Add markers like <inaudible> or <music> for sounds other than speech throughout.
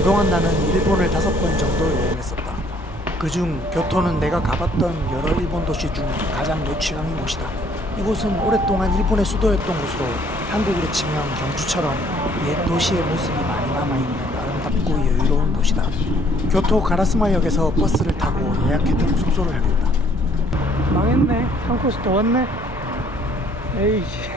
그동안 나는 일본을 다섯 번 정도 여행했었다. 그중 교토는 내가 가봤던 여러 일본 도시 중 가장 내 취향인 곳이다. 이곳은 오랫동안 일본의 수도였던 곳으로 한국으로 치면 경주처럼 옛 도시의 모습이 많이 남아있는 아름답고 여유로운 도시다. 교토 가라스마역에서 버스를 타고 예약해둔 숙소를 향했다. 망했네. 한 코스 더 왔네. 에이씨.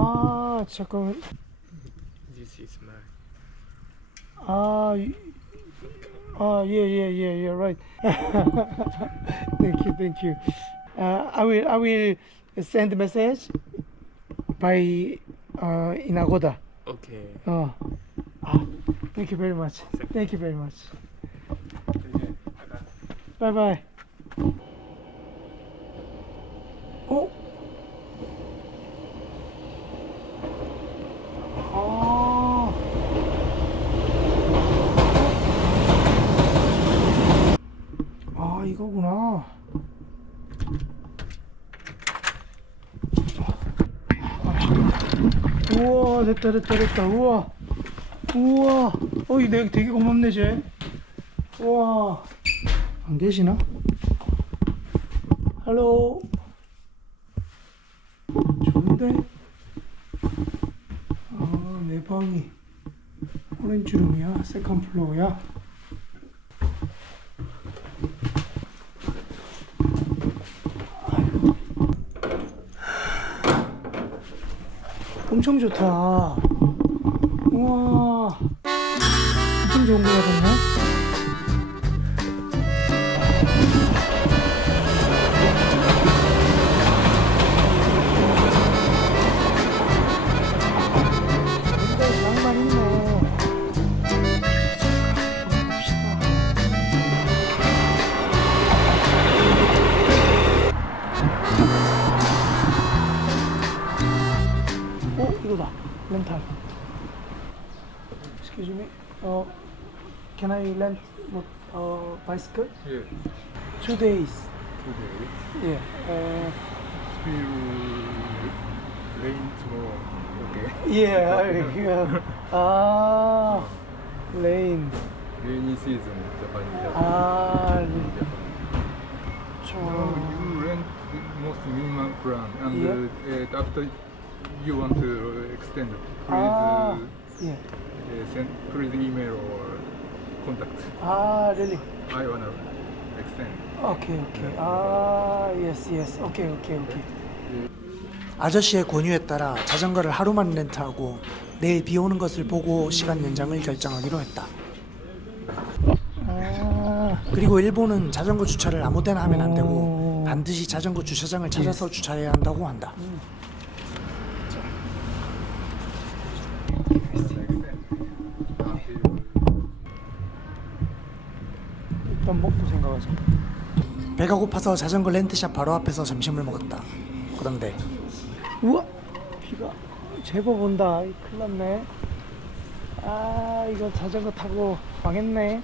Ah, chocolate. This is my Ah, oh, yeah, yeah, yeah, yeah right. <laughs> thank you, thank you. Uh, I will, I will send message by uh, in Agoda. Okay. Oh. Ah, thank you very much. Thank you very much. Bye bye. 됐다 됐다 됐다. 우와. 우와. 어이 내가 되게 고맙네 쟤. 우와. 안 계시나? 할로. 좋은데? 아내 방이 오렌지 룸이야 세컨 플로어야 엄청 좋다. 우와. 엄청 좋은 거 같았네. 이거다 렌탈 Excuse me 어 Can I rent 뭐, 어 bicycle? Yeah. Two days Today Yeah uh, will rain tomorrow. Okay. Yeah yeah 아 Lane Rainy season Japan. 아 So 저 you rent the most minimum plan and Yeah. uh, after you want to extend, please 아 uh, Yeah uh, send please email or contact. 아 really? I wanna extend. 오케이 오케이 아 예스 예스 오케이 오케이 오케이 아저씨의 권유에 따라 자전거를 하루만 렌트하고 내일 비 오는 것을 보고 시간 연장을 결정하기로 했다. 그리고 일본은 자전거 주차를 아무 데나 하면 안 되고 반드시 자전거 주차장을 찾아서 주차해야 한다고 한다. 일단 먹고 생각하자. 배가 고파서 자전거 렌트샵 바로 앞에서 점심을 먹었다. 그런데 우와 비가 제법 온다. 이 큰일 났네. 아 이거 자전거 타고 망했네.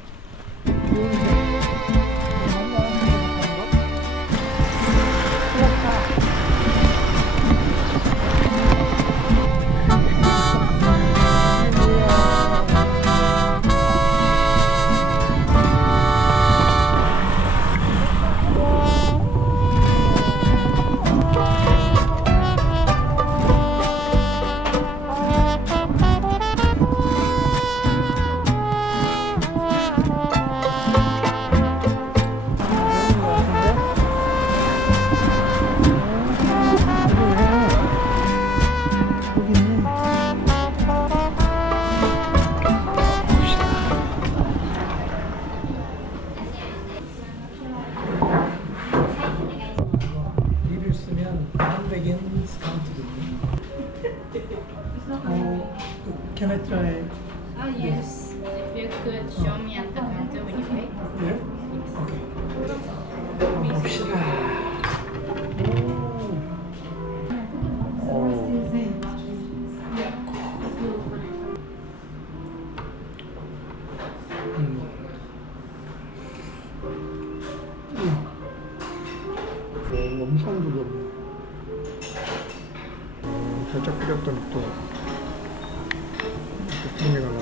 이렇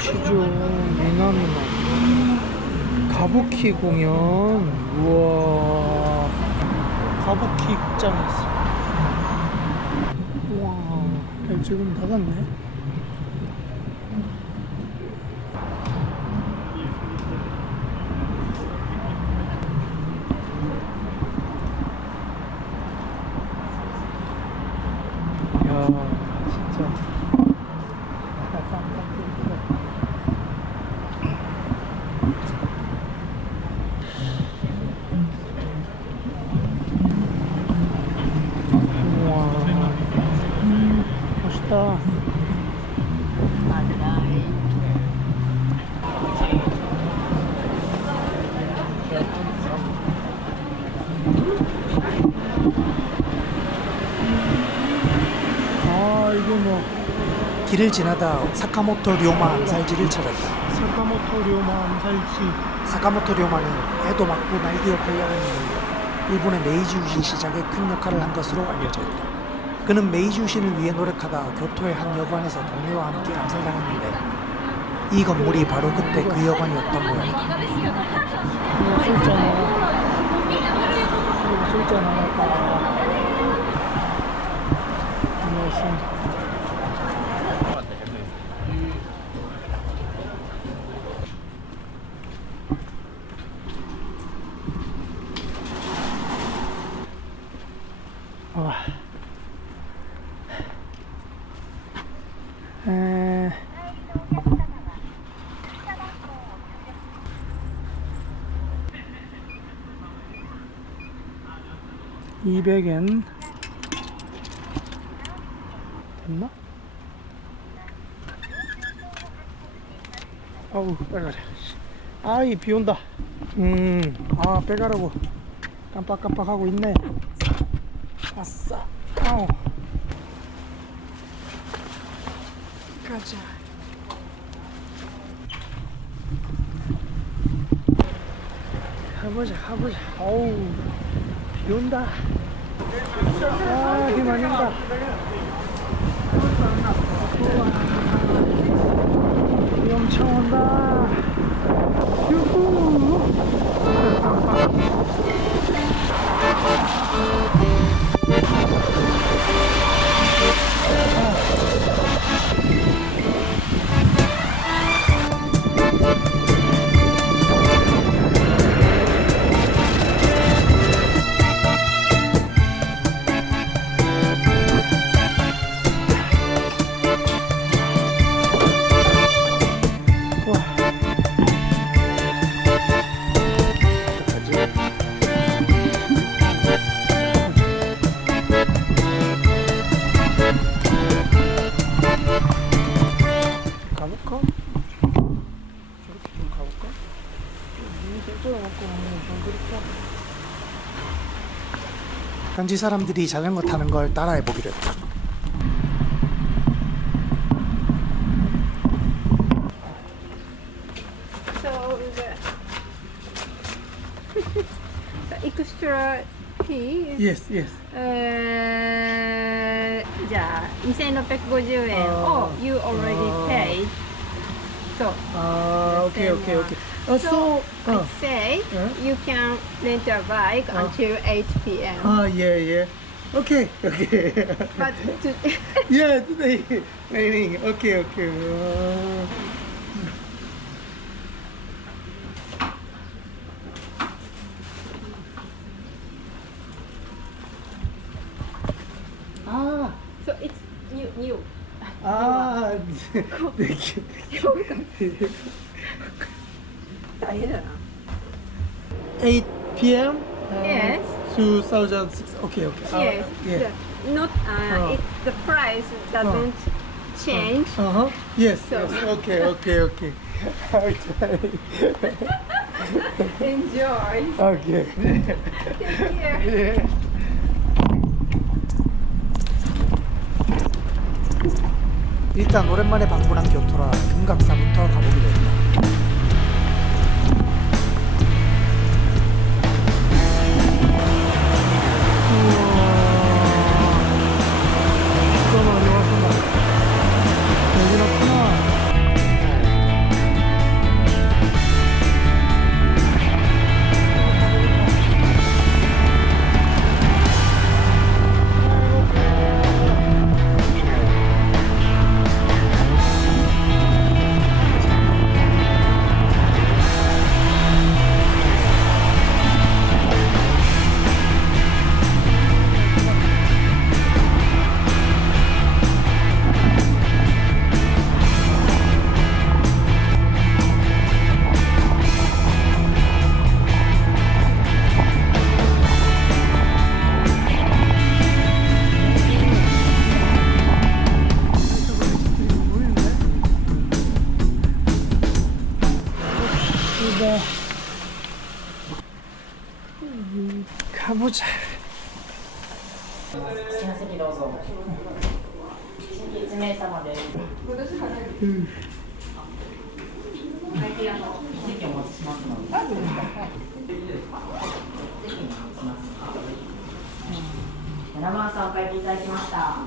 교토시죠 미나미나. 가부키 공연. 우와. 가부키 극장에서. 우와. 지금 닫았네 야 진짜 우와 멋있다 아 이게 뭐 길을 지나다 사카모토 료마 암살지를 찾았다. 사카모토 료마 암살지. 사카모토 료마는 에도 막부 말기에 활약한 인물로 일본의 메이지 유신 시작에 큰 역할을 한 것으로 알려져 있다. 그는 메이지 유신을 위해 노력하다 교토의 한 여관에서 동료와 함께 암살당했는데 이 건물이 바로 그때 그 여관이었던 모양이다. 술잔 술잔 하나 안녕하세요. 와. 에... 200엔 됐나? 아우 빼가자 아이 비 온다. 음아 빼가라고. 깜빡깜빡하고 있네. 아싸 아우 가자. 가보자 가보자. 어우 비 온다 많이 온다 우와 비 엄청 온다 현지 사람들이 자전거 타는 걸 따라해 보기로 했다. So the, the extra tea is Yes, yes. uh, yeah, 2650 yen. Oh, you already paid. So, 아, 오케이, 오케이, 오케이. 어, so, so, I rent a bike Uh. until 8 p.m. Oh yeah, yeah. Okay, okay. but to, <laughs> <laughs> yeah, today raining. Okay, okay. Uh, 아, so it's new new. 아, <laughs> thank you. Yeah. 8 p.m. Uh, Yes. 2006. Okay, okay. Uh, Yes. Yeah. The, not uh, Oh. it, the price doesn't change. Uh huh. Yes. So- yes. Okay. Okay. Okay. Try. Enjoy. Okay. Take care. 예. 일단 오랜만에 방문한 교토라 금각사부터 가보기로 했다. うじゃ席どうぞ一名様です、うん、席お持しので、はい、席お持ちしますので、番さん。お帰りいただきました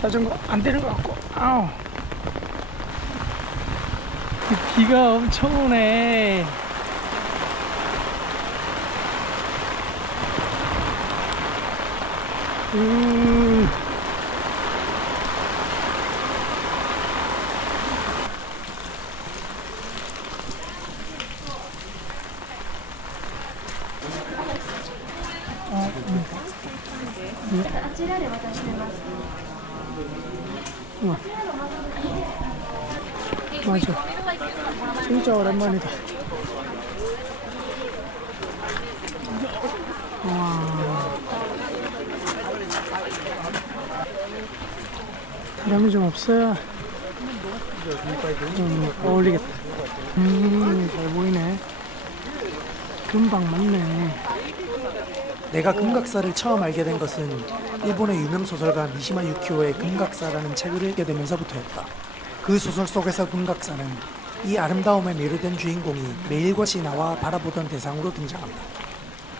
자전거 안 되는 것 같고. 아우. 비가 엄청 오네. 음. 맞아. 진짜 오랜만이다. 와. 바람이 좀 없어야 좀 어울리겠다. 음, 잘 보이네. 금방 맞네. 내가 금각사를 처음 알게 된 것은 일본의 유명 소설가 미시마 유키오의 금각사라는 책을 읽게 되면서부터였다. 그 소설 속에서 금각사는 이 아름다움에 매료된 주인공이 매일것이 나와 바라보던 대상으로 등장한다.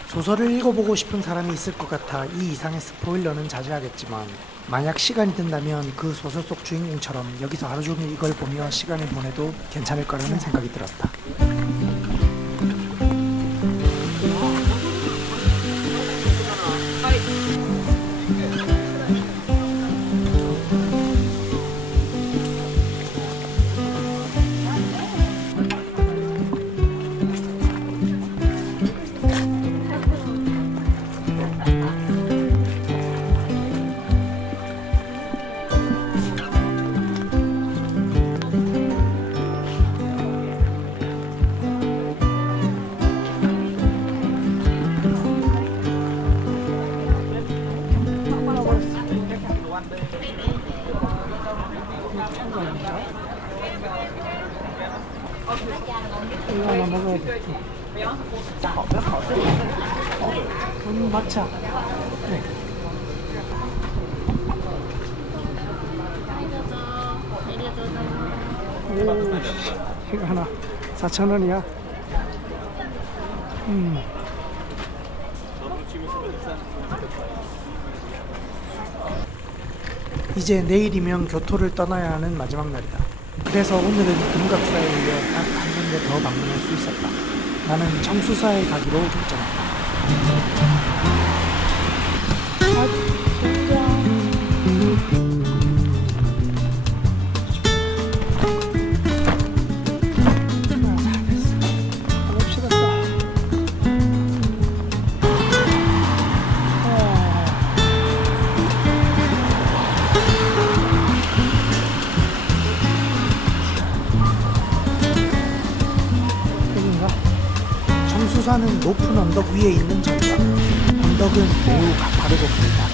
소설을 읽어보고 싶은 사람이 있을 것 같아 이 이상의 스포일러는 자제하겠지만 만약 시간이 된다면 그 소설 속 주인공처럼 여기서 하루 종일 이걸 보며 시간을 보내도 괜찮을 거라는 생각이 들었다. 오, 이거 하나 4,000원이야. 음. 이제 내일이면 교토를 떠나야 하는 마지막 날이다. 그래서 오늘은 금각사에 이어 딱한 군데 더 방문할 수 있었다. 나는 청수사에 가기로 결정했다. 수산은 높은 언덕 위에 있는 절벽. 언덕은 매우 가파르고 길다.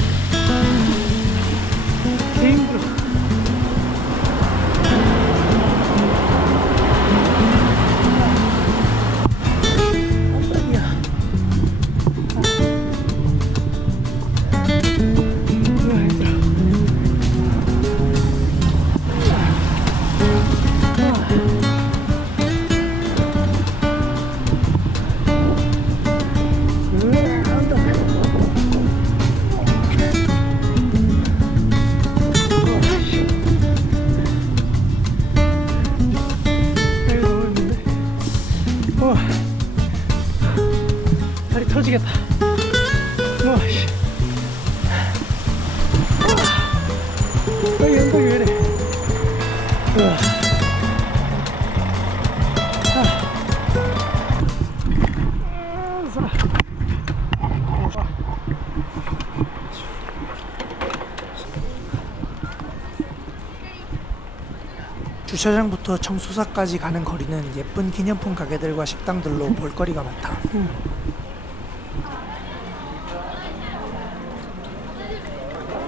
주차장부터 청수사까지 가는 거리는 예쁜 기념품 가게들과 식당들로 <laughs> 볼거리가 많다.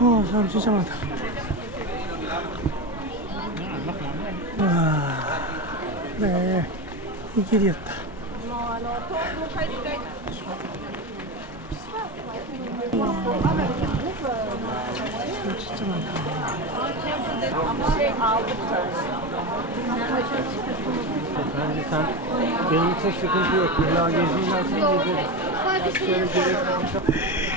어, 사람 진짜 많다. 네, 이 길이었다. 사람 진짜 많다. Bence sen benim için sıkıntı yok. İlla geziyorsan gezeriz. Şöyle gerek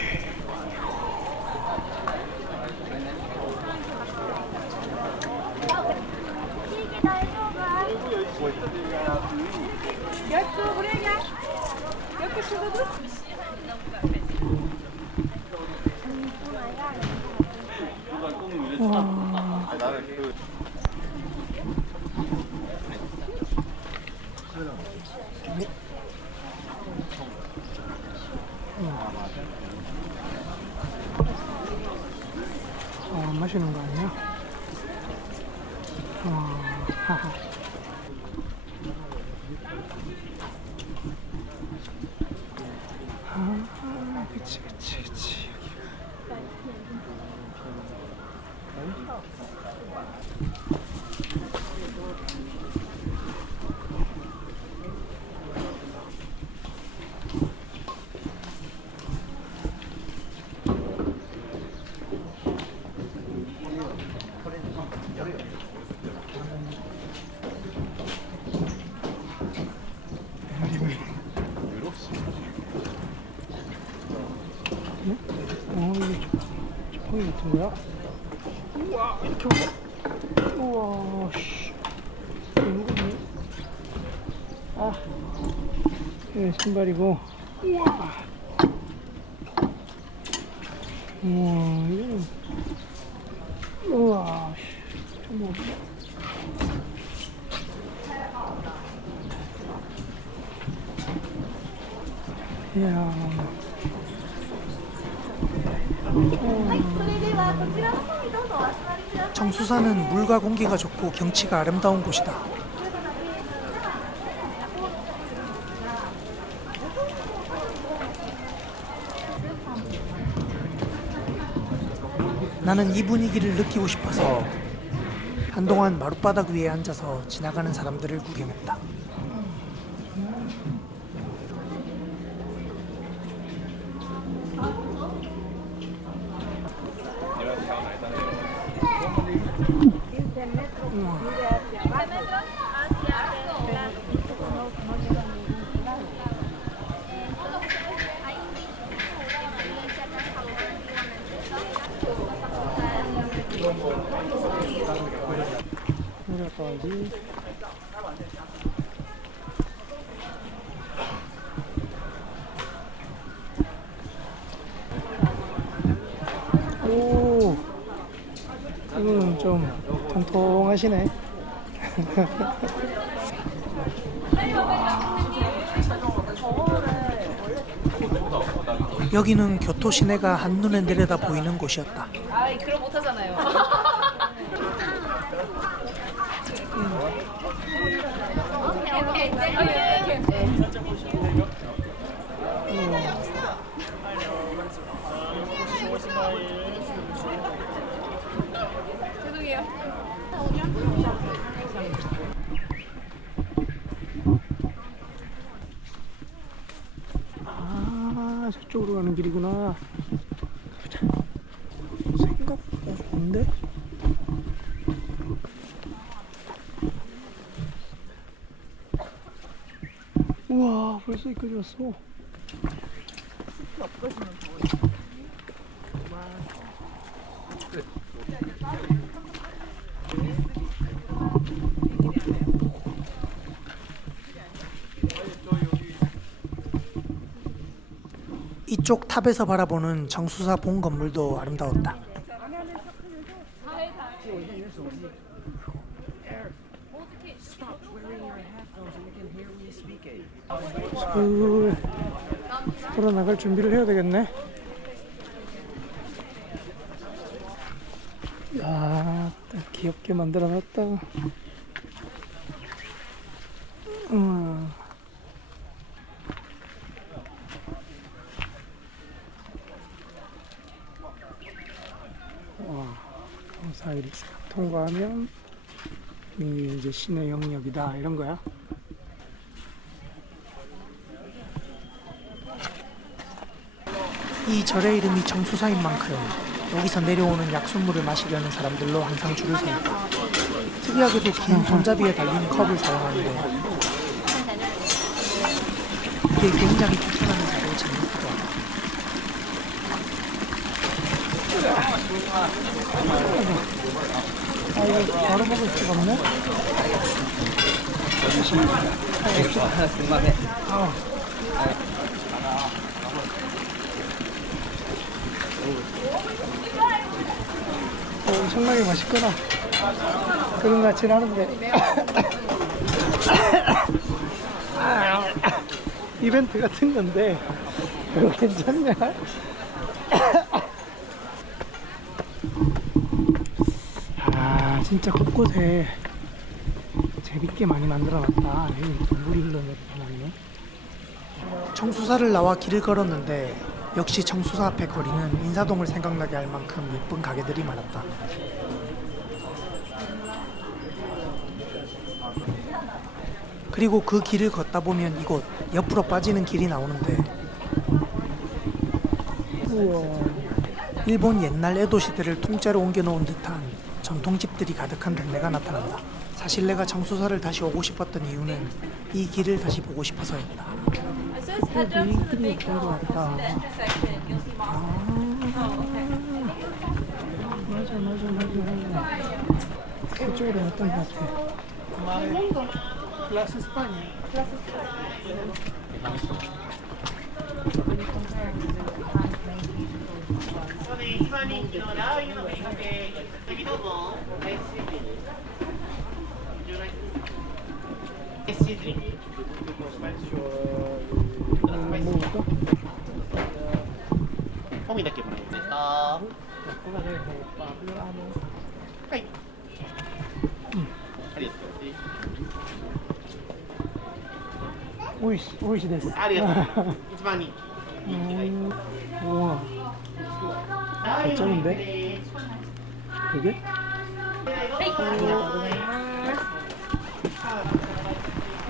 거야? 우와, 이렇게. 우와, 씨. 이거 뭐니? 아, 예, 신발이고. 우와, 이거는. 우와, 씨. 좀 뭐. 이야. 청수산은 물과 공기가 좋고 경치가 아름다운 곳이다. 나는 이 분위기를 느끼고 싶어서 한동안 마룻바닥 위에 앉아서 지나가는 사람들을 구경했다. 가야지. 오, 이거는 좀 통통하시네. 여기는 교토 시내가 한눈에 내려다 보이는 곳이었다. 아이 그럼 못하잖아요. 아, 저 쪽으로 가는 길이구나. 가보자. 생각보다 좋은데? 우와, 벌써 여기까지 왔어. 이쪽 탑에서 바라보는 정수사 본 건물도 아름다웠다. 슬 돌아나갈 준비를 해야 되겠네. 야, 딱 귀엽게 만들어놨다. 4일 통과하면 이 이제 시내 영역이다 이런 거야. 이 절의 이름이 정수사인 만큼 여기서 내려오는 약수물을 마시려는 사람들로 항상 줄을 서 있다. 특이하게도 긴 손잡이에 달린 컵을 사용하는데 이게 굉장히 특이한 아 이거 바로 먹을 수가 없네? 아. 어, 엄청나게 맛있구나 그런 것 같진 않은데 <coughs> 이벤트 같은 건데 이거 괜찮냐? 진짜 곳곳에 재밌게 많이 만들어놨다. 물이 흘러내리네 청수사를 나와 길을 걸었는데 역시 청수사 앞의 거리는 인사동을 생각나게 할 만큼 예쁜 가게들이 많았다. 그리고 그 길을 걷다 보면 이곳 옆으로 빠지는 길이 나오는데 우와. 일본 옛날 에도 시대를 통째로 옮겨놓은 듯한 전통집들이 가득한 동네가 나타난다. 사실 내가 정수사를 다시 오고 싶었던 이유는 이 길을 다시 보고 싶어서였다. 아. 그쪽으로 왔던 것 같아. はい。美味しい、です。ありがとう。一番人気。人気がいい。めっちゃんで。 그게?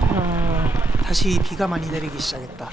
아, 다시 비가 많이 내리기 시작했다.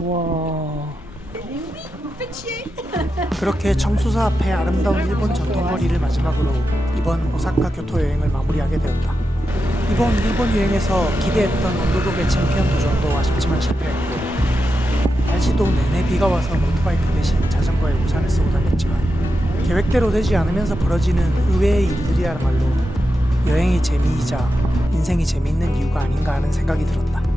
와. 그렇게 청수사 앞에 아름다운 일본 전통거리를 마지막으로 이번 오사카 교토 여행을 마무리하게 되었다. 이번 일본 여행에서 기대했던 언더독의 챔피언 도전도 아쉽지만 실패했고 날씨도 내내 비가 와서 모토바이크 대신 자전거에 우산을 쓰고 다녔지만 계획대로 되지 않으면서 벌어지는 의외의 일들이야말로 여행의 재미이자 인생이 재미있는 이유가 아닌가 하는 생각이 들었다.